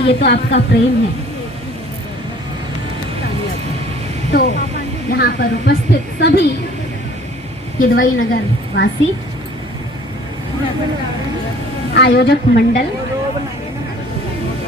ये तो आपका प्रेम है। तो यहाँ पर उपस्थित सभी किदवई नगर वासी, आयोजक मंडल,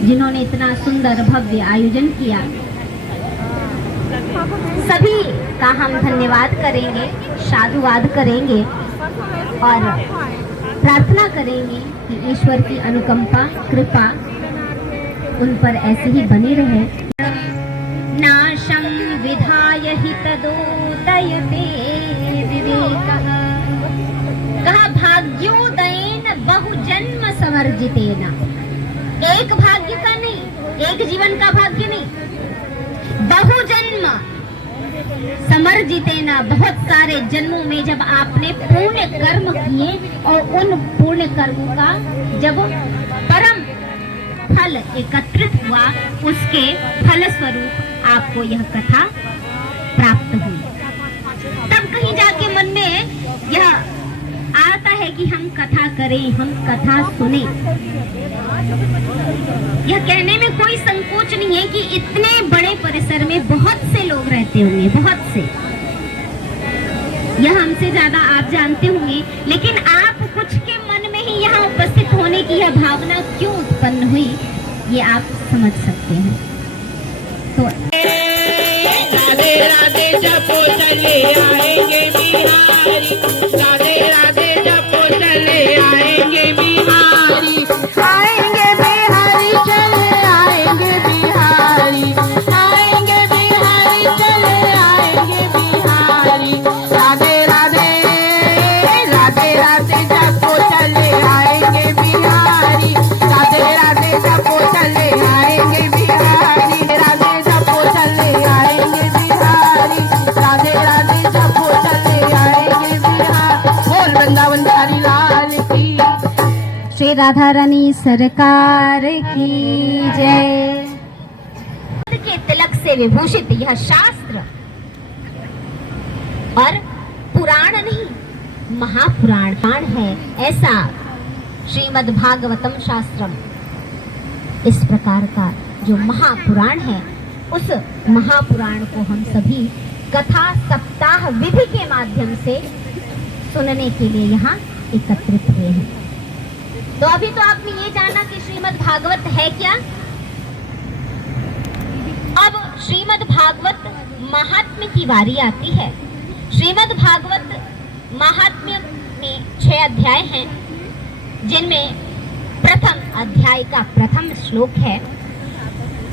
जिन्होंने इतना सुंदर भव्य आयोजन किया, सभी का हम धन्यवाद करेंगे, साधुवाद करेंगे और प्रार्थना करेंगे कि ईश्वर की अनुकंपा कृपा उन पर ऐसे ही बनी रहे। नाशं विधाय हितदोदयते विवेकः, कहा भाग्योदयेन बहुजन्म समर्जितेन। एक भाग्य का नहीं, एक जीवन का भाग्य नहीं, बहुजन्म समर्जितेन, बहुत सारे जन्मों में जब आपने पुण्य कर्म किए और उन पुण्य कर्मों का जब परम फल एकत्रित हुआ, उसके फल स्वरूप आपको यह कथा प्राप्त हुई। तब कहीं जाके मन में यह आता है कि हम कथा करें, हम कथा सुने। यह कहने में कोई संकोच नहीं है कि इतने बड़े परिसर में बहुत से लोग रहते होंगे, बहुत से, यह हमसे ज्यादा आप जानते होंगे, लेकिन आप कुछ के मन में ही यहाँ उपस्थित होने की यह भावना क्यों उत्पन्न हुई, ये आप समझ सकते हैं। तो राधे राधे जपो चले आएंगे बिहारी, राधे राधे जपो चले आएंगे बिहारी, आएंगे बिहारी चले आएंगे बिहारी, आएंगे बिहारी चले आएंगे बिहारी। राधे राधे राधे राधे जपो चले आएंगे बिहारी, राधे राधे जपो चले आएंगे बिहारी, राधे जपो चले आएंगे बिहारी, राधे राधे जपो चले आएंगे बिहारी। बोल वृंदावन बिहारी लाल की, श्री राधा रानी सरकार की जय। के तिलक से विभूषित यह शास्त्र और पुराण नहीं, महापुराण है। ऐसा श्रीमद् भागवतम शास्त्रम, इस प्रकार का जो महापुराण है, उस महापुराण को हम सभी कथा सप्ताह विधि के माध्यम से सुनने के लिए यहाँ एकत्रित हुए हैं। तो अभी तो आपने ये जाना कि श्रीमद् भागवत है क्या। अब श्रीमद् भागवत महात्म्य की बारी आती है। श्रीमद् भागवत महात्म्य में 6 अध्याय हैं, जिनमें प्रथम अध्याय का प्रथम श्लोक है,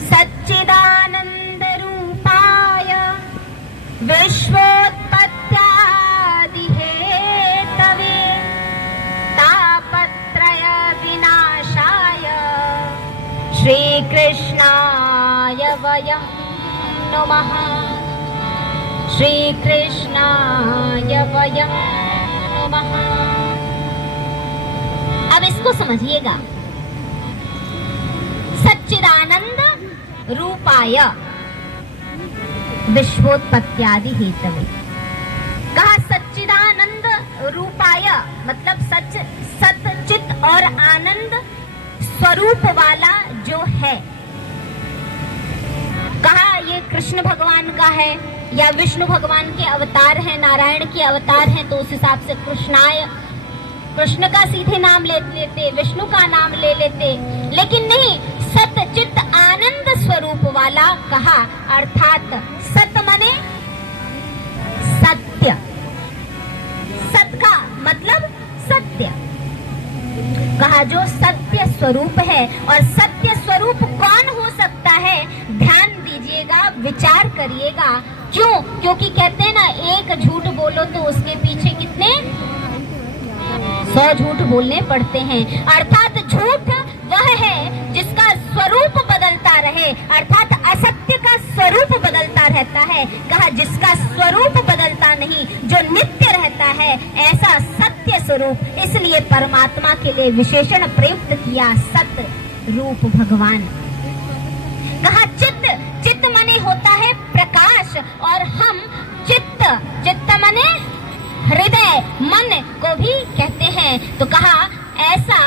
सच्चिदानंद रूपाय विश्वोत्पत्त्यादि हेतवे तापत्रय विनाशाय श्री कृष्णाय वयं नमः, श्री कृष्णाय वयं नमः। अब इसको समझिएगा, सच्चिदानंद रूपाय विश्वोत्पत्त्यादि हेतवे, कहा सच्चिदानंद रूपाय मतलब सच, सत, चित और आनंद स्वरूप वाला जो है। कहा ये कृष्ण भगवान का है या विष्णु भगवान के अवतार हैं, नारायण के अवतार हैं, तो उस हिसाब से कृष्णाय, कृष्ण का सीधे नाम ले लेते, विष्णु का नाम ले लेते, लेकिन नहीं, सत चित आनंद स्वरूप वाला कहा, अर्थात सत मने सत्य, सत का मतलब सत्य, कहा जो सत्य स्वरूप है। और सत्य स्वरूप कौन हो सकता है, ध्यान दीजिएगा, विचार करिएगा। क्यों? क्योंकि कहते हैं ना, एक झूठ बोलो तो उसके पीछे कितने 100 झूठ बोलने पड़ते हैं। अर्थात झूठ वह है जिसका स्वरूप बदलता रहे, अर्थात असत्य का स्वरूप बदलता रहता है। कहा जिसका स्वरूप बदलता नहीं, जो नित्य रहता है, ऐसा सत्य स्वरूप। इसलिए परमात्मा के लिए विशेषण प्रयुक्त किया, सत रूप भगवान। कहा चित्त, चित्त मने होता है प्रकाश, और हम चित्त, चित्त मने हृदय, मन को भी कहते हैं। तो कहा ऐसा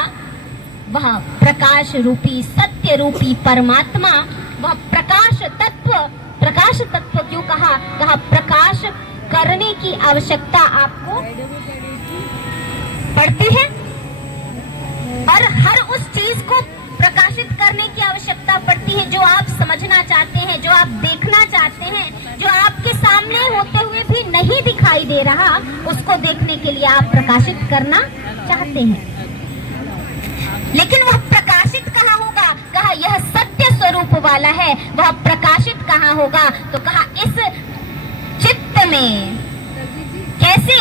वह प्रकाश रूपी सत्य सत्य रूपी परमात्मा वह प्रकाश तत्व क्यों कहा प्रकाश करने की आवश्यकता आपको पड़ती है और हर उस चीज को प्रकाशित करने की आवश्यकता पड़ती है जो आप समझना चाहते हैं, जो आप देखना चाहते हैं, जो आपके सामने होते हुए भी नहीं दिखाई दे रहा, उसको देखने के लिए आप प्रकाशित करना चाहते हैं। लेकिन वह प्रकाशित कहाँ होगा? कहा यह सत्य स्वरूप वाला है, वह प्रकाशित कहाँ होगा? तो कहा इस चित्त में। कैसे?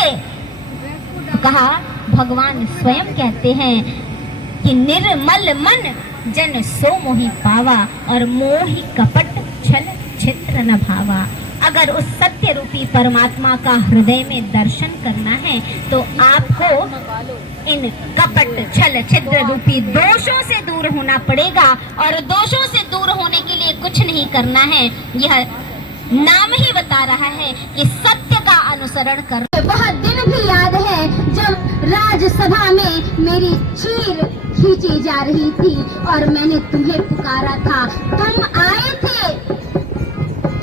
तो कहा भगवान स्वयं कहते हैं कि निर्मल मन जन सो मोहि पावा और मोहि कपट छल छित्र न भावा। अगर उस सत्य रूपी परमात्मा का हृदय में दर्शन करना है तो आपको इन कपट छल छिद्र रूपी दोषों से दूर होना पड़ेगा। और दोषों से दूर होने के लिए कुछ नहीं करना है, यह नाम ही बता रहा है कि सत्य का अनुसरण कर। वह दिन भी याद है जब राज्यसभा में मेरी चीर खींची जा रही थी और मैंने तुम्हें पुकारा था, तुम आए थे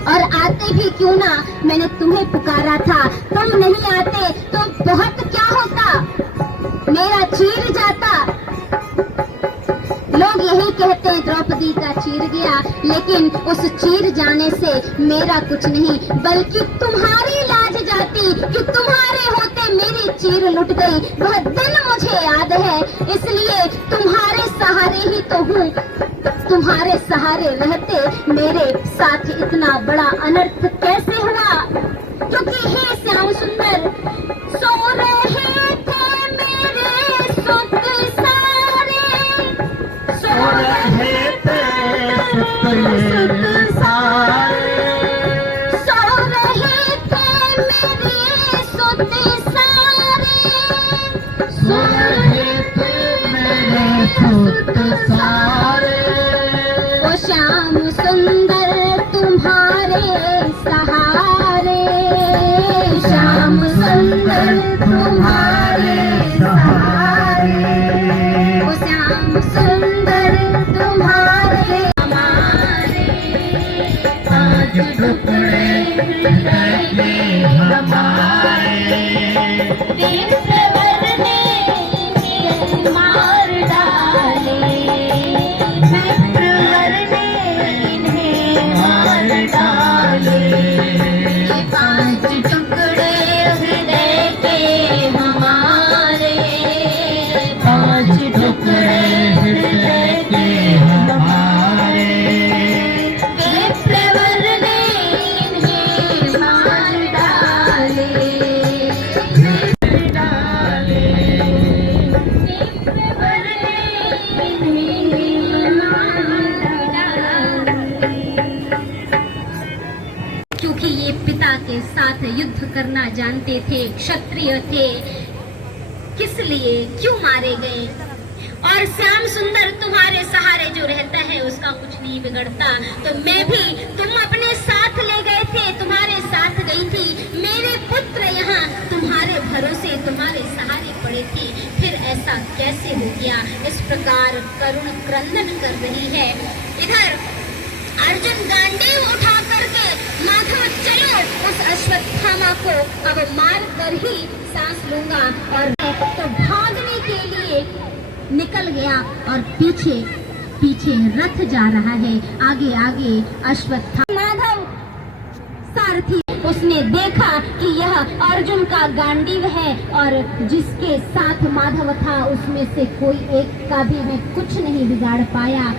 और आते भी क्यों ना, मैंने तुम्हें पुकारा था, तुम नहीं आते तो बहुत क्या होता, मेरा चीर जाता। लोग यही कहते हैं द्रौपदी का चीर गया, लेकिन उस चीर जाने से मेरा कुछ नहीं बल्कि तुम्हारी लाज जाती कि तुम्हारे होते मेरी चीर लुट गई। वह दिन मुझे याद है, इसलिए तुम्हारे सहारे ही तो हूँ। तुम्हारे सहारे रहते मेरे साथ इतना बड़ा अनर्थ कैसे हुआ? क्योंकि हे श्याम सुंदर, सो रहे थे मेरे सुख सारे, सो रहे थे सुख सारे, सो रहे थे मेरे सुख सारे, सो रहे थे मेरे सुख सारे। ओ श्याम सुंदर तुम्हारे सहारे, श्याम सुंदर तुम्हारे सहारे, ओ श्याम सुंदर तुम्हारे हमारे, आज टुकड़े हृदय के हमारे, विप्रवर ने इन्हें मार डाले, विप्रवर ने इन्हें मार डाले, ये 5 टुकड़े हृदय के हमारे, 5 टुकड़े हृदय के हमारे, विप्रवर ने इन्हें मार डाले, विप्रवर ने इन्हें मार डाले। क्योंकि ये पिता के साथ युद्ध करना जानते थे, क्षत्रिय थे, किस लिए क्यों मारे गए? और श्याम सुंदर तुम्हारे सहारे जो रहता है उसका कुछ नहीं बिगड़ता। तो मैं भी, तुम अपने साथ ले गए थे, तुम्हारे साथ गई थी, मेरे पुत्र यहाँ तुम्हारे भरोसे तुम्हारे सहारे पड़े थे, फिर ऐसा कैसे हो गया? इस प्रकार करुण क्रंदन कर रही है। इधर अर्जुन गांडीव उठा करके, माधव चलो उस अश्वत्थामा को अब मार कर ही सांस लूंगा, और तो भागने के लिए निकल गया और पीछे पीछे रथ जा रहा है, आगे आगे अश्वत्थामा। माधव सारथी, उसने देखा कि यह अर्जुन का गांडीव है और जिसके साथ माधव था उसमें से कोई एक का भी मैं कुछ नहीं बिगाड़ पाया।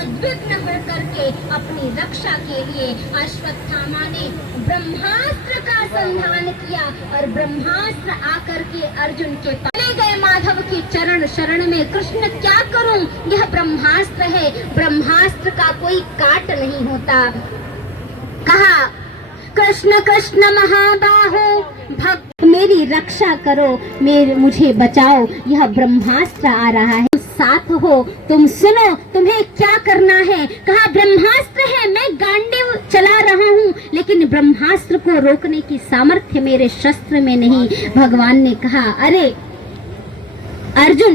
उद्विग्न होकर के अपनी रक्षा के लिए अश्वत्थामा ने ब्रह्मास्त्र का संधान किया और ब्रह्मास्त्र आकर के अर्जुन के पास ले गए। माधव के चरण शरण में, कृष्ण क्या करूं, यह ब्रह्मास्त्र है, ब्रह्मास्त्र का कोई काट नहीं होता। कहा कृष्ण कृष्ण महाबाहो, भक्त मेरी रक्षा करो, मुझे बचाओ, यह ब्रह्मास्त्र आ रहा है, साथ हो, तुम सुनो, तुम्हें क्या करना है? कहा ब्रह्मास्त्र है, मैं गांडीव चला रहा हूँ, लेकिन ब्रह्मास्त्र को रोकने की सामर्थ्य मेरे शस्त्र में नहीं। भगवान ने कहा अरे अर्जुन,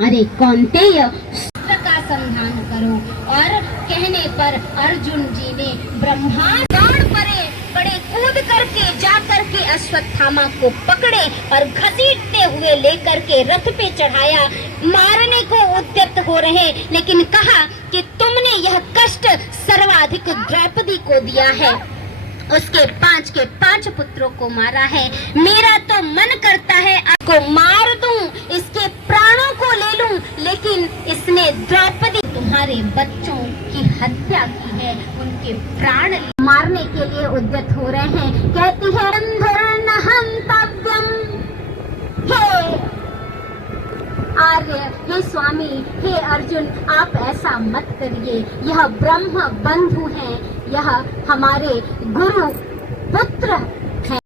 अरे कौन्तेय, शस्त्र का संधान और कहने पर अर्जुन जी ने ब्रह्मांड परे बड़े कूद करके जा करके अश्वत्थामा को पकड़े और घसीटते हुए लेकर के रथ पे चढ़ाया। मारने को उद्यत हो रहे, लेकिन कहा कि तुमने यह कष्ट सर्वाधिक द्रौपदी को दिया है, उसके 5 के 5 पुत्रों को मारा है। मेरा तो मन करता है आपको मार दूं, इसके प्राणों को ले लूं, लेकिन इसने द्रौपदी तुम्हारे बच्चों की हत्या की है, उनके प्राण मारने के लिए उद्यत हो रहे हैं। कहती है अंधरण हंतव्यम, हे आर्य, हे स्वामी, हे अर्जुन, आप ऐसा मत करिए। यह ब्रह्म बंधु हैं, यह हमारे गुरु पुत्र